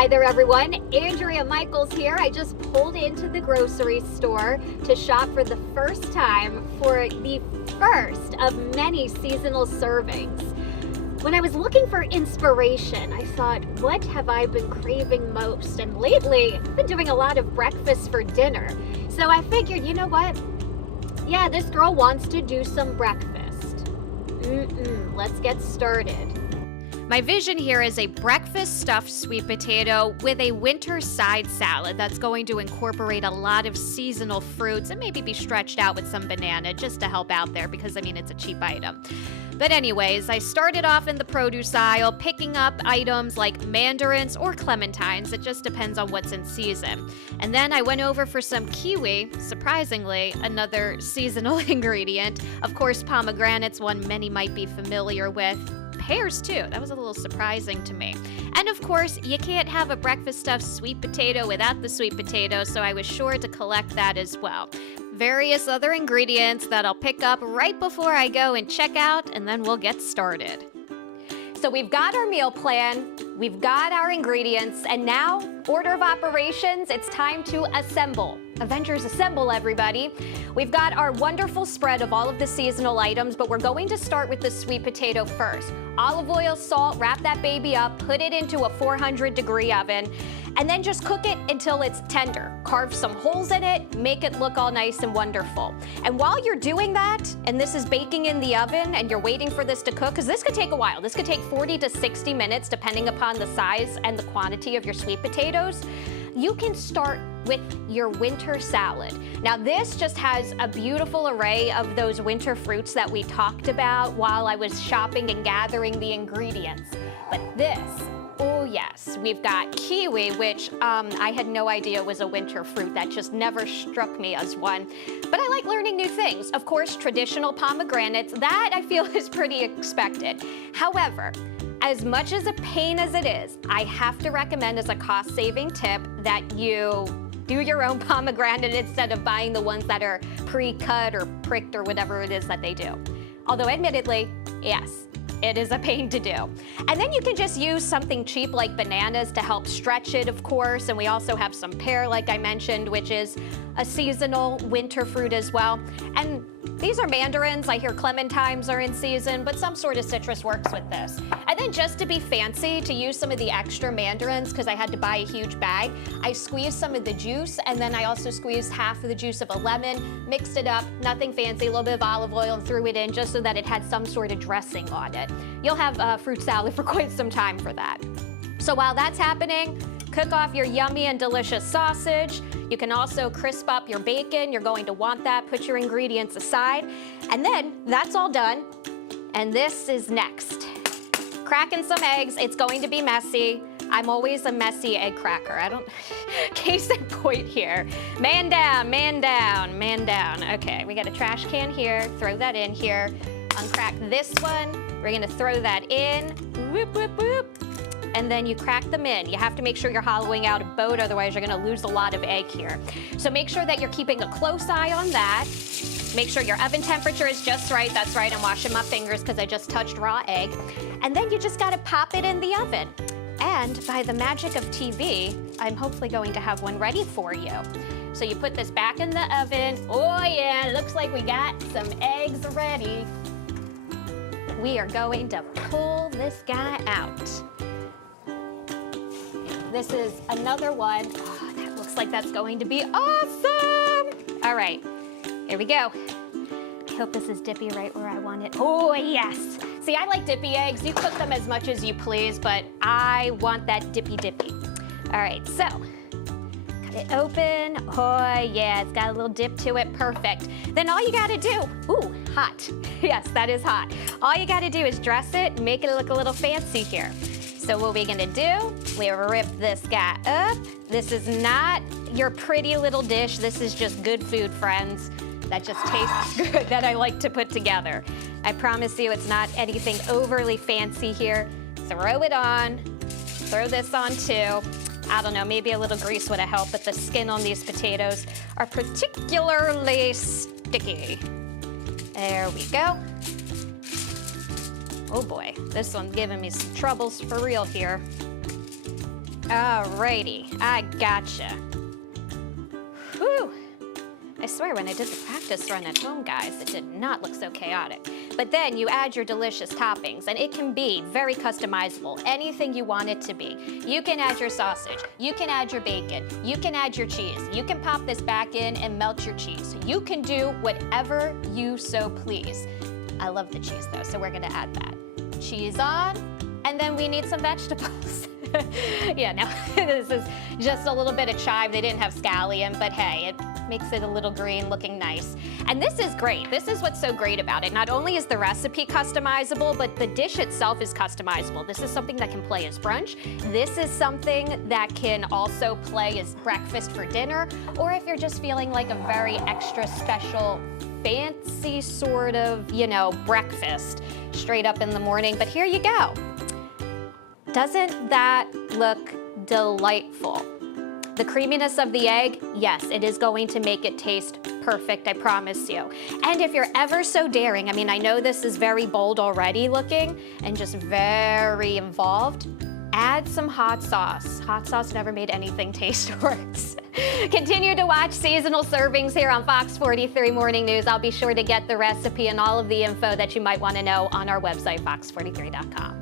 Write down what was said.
Hi there everyone, Andrea Michaels here. I just pulled into the grocery store to shop for the first time for the first of many seasonal servings. When I was looking for inspiration, I thought, what have I been craving most? And lately, I've been doing a lot of breakfast for dinner. So I figured, you know what? Yeah, this girl wants to do some breakfast. Let's get started. My vision here is a breakfast stuffed sweet potato with a winter side salad that's going to incorporate a lot of seasonal fruits and maybe be stretched out with some banana just to help out there because, I mean, it's a cheap item. But anyways, I started off in the produce aisle picking up items like mandarins or clementines. It just depends on what's in season. And then I went over for some kiwi, surprisingly, another seasonal ingredient. Of course, pomegranates, one many might be familiar with. Pears too. That was a little surprising to me. And of course, you can't have a breakfast stuffed sweet potato without the sweet potato, so I was sure to collect that as well. Various other ingredients that I'll pick up right before I go and check out, and then we'll get started. So we've got our meal plan, we've got our ingredients, and now, order of operations, it's time to assemble. Avengers assemble, everybody. We've got our wonderful spread of all of the seasonal items, but we're going to start with the sweet potato first. Olive oil, salt, wrap that baby up, put it into a 400-degree oven, and then just cook it until it's tender. Carve some holes in it, make it look all nice and wonderful. And while you're doing that, and this is baking in the oven, and you're waiting for this to cook, because this could take a while. This could take 40 to 60 minutes, depending upon the size and the quantity of your sweet potatoes. You can start with your winter salad. Now this just has a beautiful array of those winter fruits that we talked about while I was shopping and gathering the ingredients. But this, oh yes, we've got kiwi, which I had no idea was a winter fruit. That just never struck me as one. But I like learning new things. Of course, traditional pomegranates, that I feel is pretty expected. However, as much as a pain as it is, I have to recommend as a cost-saving tip that you do your own pomegranate instead of buying the ones that are pre-cut or pricked or whatever it is that they do. Although admittedly, yes, it is a pain to do. And then you can just use something cheap like bananas to help stretch it, of course. And we also have some pear, like I mentioned, which is a seasonal winter fruit as well. And these are mandarins. I hear clementines are in season, but some sort of citrus works with this. And then just to be fancy, to use some of the extra mandarins, because I had to buy a huge bag, I squeezed some of the juice, and then I also squeezed half of the juice of a lemon, mixed it up, nothing fancy, a little bit of olive oil, and threw it in just so that it had some sort of dressing on it. You'll have fruit salad for quite some time for that. So while that's happening, cook off your yummy and delicious sausage. You can also crisp up your bacon. You're going to want that. Put your ingredients aside. And then that's all done. And this is next. Cracking some eggs. It's going to be messy. I'm always a messy egg cracker. I don't, case in point here. Man down, man down, man down. Okay, we got a trash can here. Throw that in here. Uncrack this one. We're gonna throw that in. Whoop, whoop, whoop. And then you crack them in. You have to make sure you're hollowing out a boat, otherwise you're gonna lose a lot of egg here. So make sure that you're keeping a close eye on that. Make sure your oven temperature is just right. That's right, I'm washing my fingers because I just touched raw egg. And then you just gotta pop it in the oven. And by the magic of TV, I'm hopefully going to have one ready for you. So you put this back in the oven. Oh yeah, looks like we got some eggs ready. We are going to pull this guy out. This is another one. Oh, that looks like that's going to be awesome. All right, here we go. I hope this is dippy right where I want it. Oh, yes. See, I like dippy eggs. You cook them as much as you please, but I want that dippy. All right, so cut it open. Oh, yeah, it's got a little dip to it. Perfect. Then all you gotta do, ooh, hot. Yes, that is hot. All you gotta do is dress it, make it look a little fancy here. So what we're gonna do, we rip this guy up. This is not your pretty little dish. This is just good food, friends. That just tastes good, that I like to put together. I promise you it's not anything overly fancy here. Throw it on, throw this on too. I don't know, maybe a little grease would have helped, but the skin on these potatoes are particularly sticky. There we go. Oh boy, this one's giving me some troubles for real here. Alrighty, I gotcha. Whew. I swear when I did the practice run at home, guys, it did not look so chaotic. But then you add your delicious toppings, and it can be very customizable, anything you want it to be. You can add your sausage, you can add your bacon, you can add your cheese, you can pop this back in and melt your cheese. You can do whatever you so please. I love the cheese though, so we're gonna add that. Cheese on, and then we need some vegetables. Yeah, now this is just a little bit of chive. They didn't have scallion, but hey, it makes it a little green, looking nice. And this is great. This is what's so great about it. Not only is the recipe customizable, but the dish itself is customizable. This is something that can play as brunch. This is something that can also play as breakfast for dinner, or if you're just feeling like a very extra special, fancy sort of, breakfast straight up in the morning. But here you go. Doesn't that look delightful? The creaminess of the egg, yes, it is going to make it taste perfect, I promise you. And if you're ever so daring, I know this is very bold already looking and just very involved, add some hot sauce. Hot sauce never made anything taste worse. Continue to watch Seasonal Servings here on Fox 43 Morning News. I'll be sure to get the recipe and all of the info that you might want to know on our website, fox43.com.